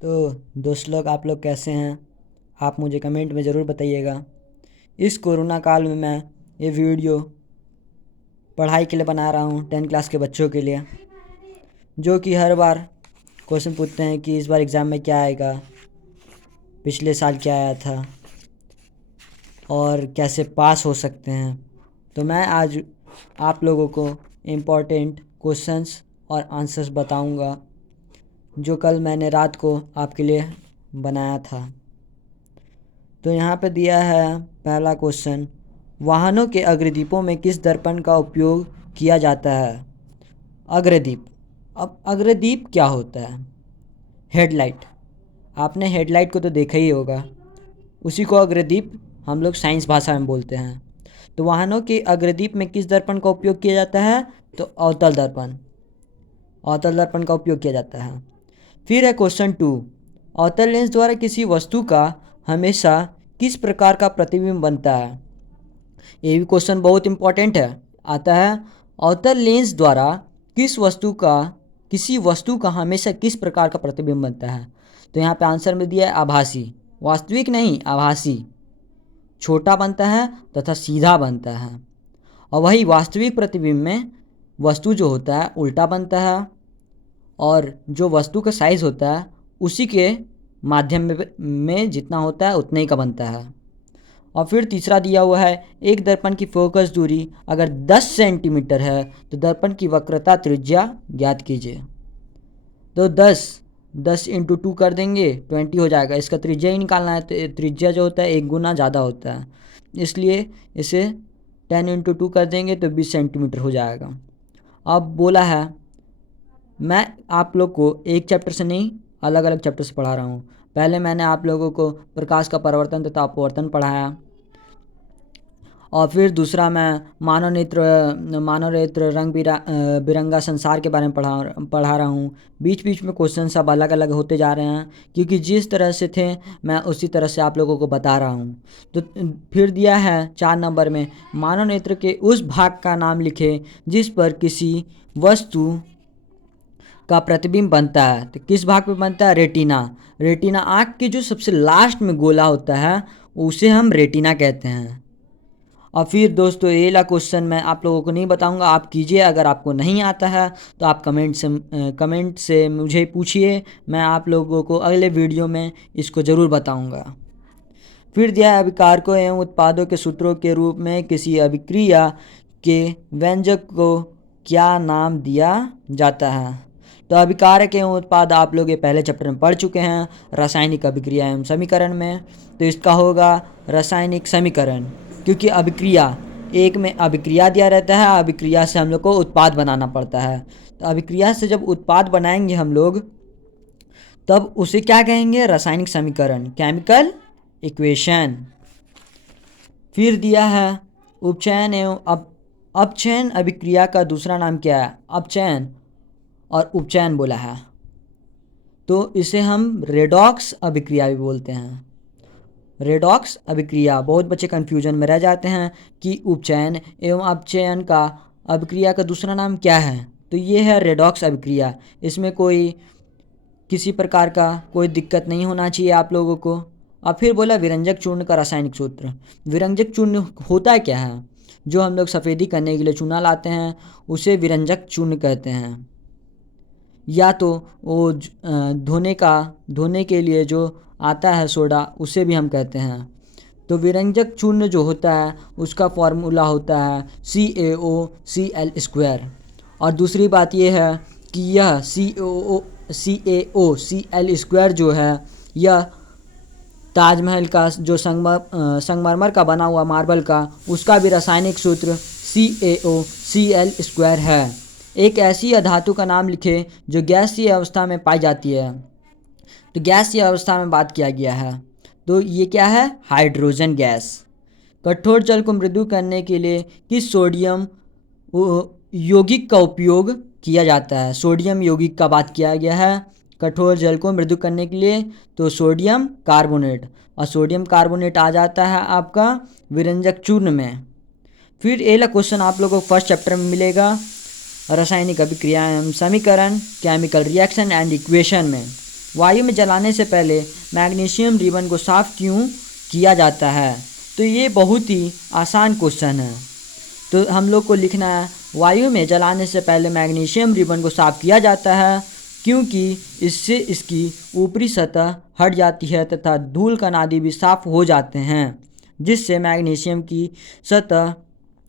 तो दोस्त लोग, आप लोग कैसे हैं? आप मुझे कमेंट में ज़रूर बताइएगा। इस कोरोना काल में मैं ये वीडियो पढ़ाई के लिए बना रहा हूँ, 10 क्लास के बच्चों के लिए, जो कि हर बार क्वेश्चन पूछते हैं कि इस बार एग्ज़ाम में क्या आएगा, पिछले साल क्या आया था और कैसे पास हो सकते हैं। तो मैं आज आप लोगों को इम्पोर्टेंट क्वेश्चंस और आंसर्स बताऊंगा, जो कल मैंने रात को आपके लिए बनाया था। तो यहाँ पे दिया है पहला क्वेश्चन, वाहनों के अग्रदीपों में किस दर्पण का उपयोग किया जाता है? अग्रदीप। अब अग्रदीप क्या होता है? हेडलाइट। आपने हेडलाइट को तो देखा ही होगा, उसी को अग्रदीप हम लोग साइंस भाषा में बोलते हैं। तो वाहनों के अग्रदीप में किस दर्पण का उपयोग किया जाता है? तो अवतल दर्पण। अवतल दर्पण का उपयोग किया जाता है। फिर है क्वेश्चन 2, अवतल लेंस द्वारा किसी वस्तु का हमेशा किस प्रकार का प्रतिबिंब बनता है? ये भी क्वेश्चन बहुत इंपॉर्टेंट है। आता है, अवतल लेंस द्वारा किसी वस्तु का हमेशा किस प्रकार का प्रतिबिंब बनता है? तो यहाँ पे आंसर में दिया है आभासी। वास्तविक नहीं, आभासी। छोटा बनता है तथा सीधा बनता है। और वही वास्तविक प्रतिबिंब में वस्तु जो होता है उल्टा बनता है, और जो वस्तु का साइज़ होता है उसी के माध्यम में जितना होता है उतने ही का बनता है। और फिर तीसरा दिया हुआ है, एक दर्पण की फोकस दूरी अगर 10 सेंटीमीटर है तो दर्पण की वक्रता त्रिज्या ज्ञात कीजिए। तो 10 इंटू 2 कर देंगे, 20 हो जाएगा। इसका त्रिज्या ही निकालना है, तो त्रिज्या जो होता है 1 गुना ज़्यादा होता है, इसलिए इसे 10 इंटू 2 कर देंगे तो 20 सेंटीमीटर हो जाएगा। अब बोला है, मैं आप लोग को एक चैप्टर से नहीं, अलग अलग चैप्टर से पढ़ा रहा हूँ। पहले मैंने आप लोगों को प्रकाश का परावर्तन तथा अपवर्तन पढ़ाया, और फिर दूसरा मैं मानव नेत्र रंग बिरंगा संसार के बारे में पढ़ा रहा हूँ। बीच बीच में क्वेश्चन सब अलग अलग होते जा रहे हैं, क्योंकि जिस तरह से थे मैं उसी तरह से आप लोगों को बता रहा हूँ। तो फिर दिया है 4 नंबर में, मानव नेत्र के उस भाग का नाम लिखे जिस पर किसी वस्तु का प्रतिबिंब बनता है। तो किस भाग पे बनता है? रेटिना। रेटिना, आँख के जो सबसे लास्ट में गोला होता है उसे हम रेटिना कहते हैं। और फिर दोस्तों, ये ला क्वेश्चन मैं आप लोगों को नहीं बताऊंगा, आप कीजिए। अगर आपको नहीं आता है तो आप कमेंट से मुझे पूछिए, मैं आप लोगों को अगले वीडियो में इसको ज़रूर बताऊंगा। फिर दिया है, अभिकारकों एवं उत्पादों के सूत्रों के रूप में किसी अभिक्रिया के व्यंजक को क्या नाम दिया जाता है? तो अभिकारक एवं उत्पाद आप लोग ये पहले चैप्टर में पढ़ चुके हैं, रासायनिक अभिक्रिया एवं समीकरण में। तो इसका होगा रासायनिक समीकरण, क्योंकि अभिक्रिया, एक में अभिक्रिया दिया रहता है, अभिक्रिया से हम लोग को उत्पाद बनाना पड़ता है। तो अभिक्रिया से जब उत्पाद बनाएंगे हम लोग, तब उसे क्या कहेंगे? रासायनिक समीकरण, केमिकल इक्वेशन। फिर दिया है, उपचयन एवं अपचयन अभिक्रिया का दूसरा नाम क्या है? अपचयन और उपचयन बोला है, तो इसे हम रेडॉक्स अभिक्रिया भी बोलते हैं। रेडॉक्स अभिक्रिया, बहुत बच्चे कन्फ्यूजन में रह जाते हैं कि उपचयन एवं अपचयन का अभिक्रिया का दूसरा नाम क्या है। तो ये है रेडॉक्स अभिक्रिया। इसमें किसी प्रकार का कोई दिक्कत नहीं होना चाहिए आप लोगों को। अब फिर बोला विरंजक चूर्ण का रासायनिक सूत्र। विरंजक चूर्ण होता क्या है? जो हम लोग सफ़ेदी करने के लिए चूना लाते हैं उसे विरंजक चूर्ण कहते हैं। या तो वो धोने के लिए जो आता है सोडा, उसे भी हम कहते हैं। तो विरंजक चूर्ण जो होता है उसका फॉर्मूला होता है CaOCl²। और दूसरी बात यह है कि यह CaOCl² जो है, यह ताजमहल का जो संगमरमर का बना हुआ मार्बल का, उसका भी रासायनिक सूत्र CaOCl² है। एक ऐसी अधातु का नाम लिखे जो गैसीय अवस्था में पाई जाती है। तो गैसीय अवस्था में बात किया गया है, तो ये क्या है? Hydrogen gas. कठोर जल को मृदु करने के लिए किस सोडियम यौगिक का उपयोग किया जाता है? सोडियम यौगिक का बात किया गया है कठोर जल को मृदु करने के लिए, तो सोडियम कार्बोनेट। और सोडियम कार्बोनेट आ जाता है आपका विरंजक चूर्ण में। फिर एला क्वेश्चन आप लोगों को फर्स्ट चैप्टर में मिलेगा, रासायनिक अभिक्रिया एवं समीकरण, केमिकल रिएक्शन एंड इक्वेशन में। वायु में जलाने से पहले मैग्नीशियम रिबन को साफ क्यों किया जाता है? तो ये बहुत ही आसान क्वेश्चन है। तो हम लोग को लिखना है वायु में जलाने से पहले मैग्नीशियम रिबन को साफ किया जाता है क्योंकि इससे इसकी ऊपरी सतह हट जाती है तथा धूल कण आदि भी साफ हो जाते हैं, जिससे मैग्नीशियम की सतह